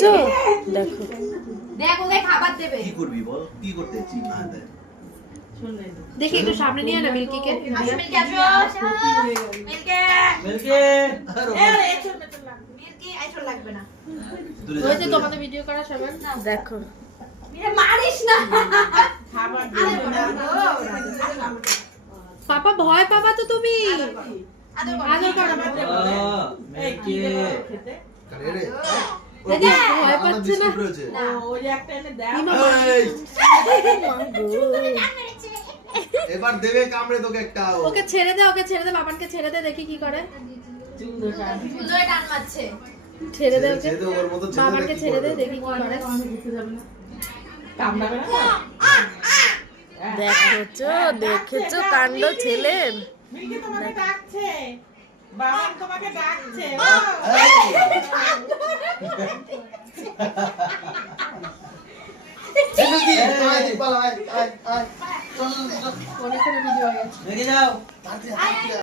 তো দেখো দেখো ওকে খাবার দেবে। কি করবি বল, কি করতে চাচ্ছিস? না দে। দেখি একটু সামনে নিয়ে না মিল্কিকে। আসো মিল্কি আসো। মিল্কি মিল্কি মিল্কি আইছো লাগবে না। দূরে ওই যে যা, তোমাদের ভিডিও করা সবাই দেখো। মিরে মারিস না। খাবার আরে দেবে বাবা না। গো। পাপা ভয় পাবা তো তুমি। আদর করো। আদর করো। এই কি মিল্কি খেতে? কারে রে দাদা ভয় পাচ্ছে না। না। ওই একটা এনে দাও। ইমা এই, মা গো। এবার দেবে কামড়ে তোকে একটা ও। ওকে ছেড়ে দে, ওকে ছেড়ে দে, বাবানকে ছেড়ে দে, দেখি কি করে। চুল দেখা। দুধে টান মারছে। ছেড়ে দে ওকে, ছেড়ে দে, ওর মতো ছেড়ে দে, বাবানকে কি ছেড়ে দে, করবে? দেখি কি করে। কামড়াবে না? দেখেছো দেখেছো কাণ্ড ছেলের। মিল্কি তোমাকে ডাকছে। বাবা তোমাকে ডাকছে। এই, মিল্কি, আয়, পালা, আয়, আয়, আয়। চল, চল, অনেকক্ষণ ভিডিও হয়ে গেছে। রেখে যাও। তাড়াতাড়ি, তাড়াতাড়ি।